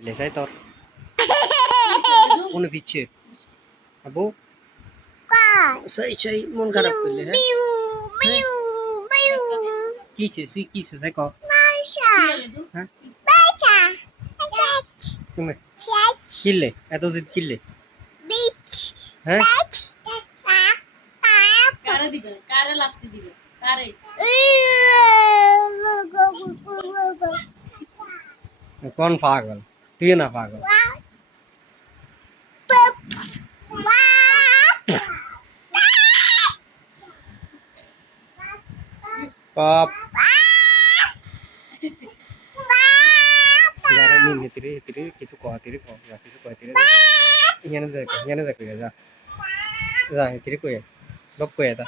Selesai tor. Uno পিছে আবু সেই মন খারাপ করলে হ্যাঁ কিছে সুই কিছে সাই ক হ্যাঁ তুমি কিলে এত জিদ কিলে হ্যাঁ কারে দিবে কারে লাগতে দিবে কারে कौन पागल तू ना पागल पाप যারা নিম হেতিরে হেতিরে কিছু কহাতিরে কয়া কিছু কহাতিরে ইয়ানে যা কয়া যা যা হেতিরে কয়া বপ কয়া দা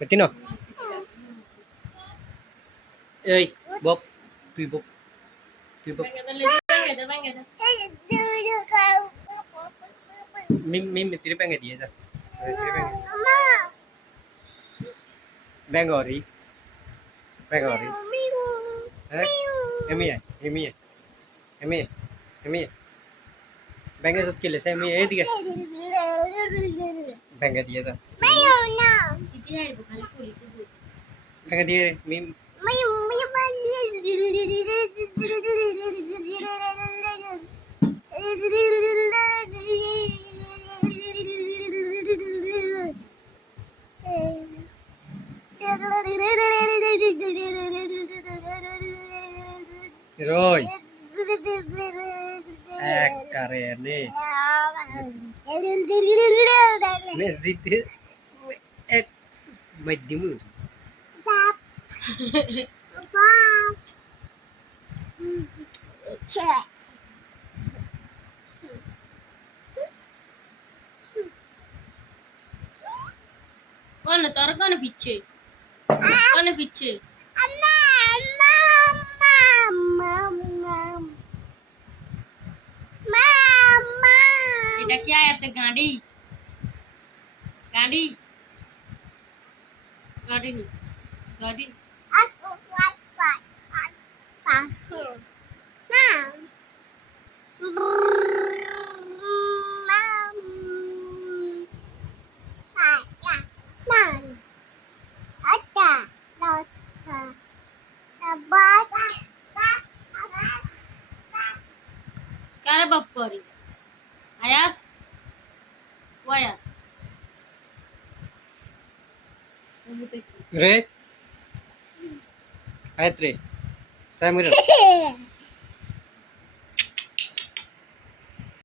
বেতি ন এই বপ তুই বপ মিম হেতিরে পেঙ্গে দিয়ে যা বেঙ্গরি বেঙ্গরি হ্যাঁ এমি বেঙ্গে সত কেলে সে এমি এই দিকে বেঙ্গে দিয়ে যা বেঙ্গে দিয়ে মিম Rồi करे ne zit ek madimu কোন তোর কোন পিছে এটা কি আয়াতে গাড়ি গাড়ি গাড়ি নি গাড়ি কারে বাপ করি আয়াত ওয়ায়াত re ayat re saya mirip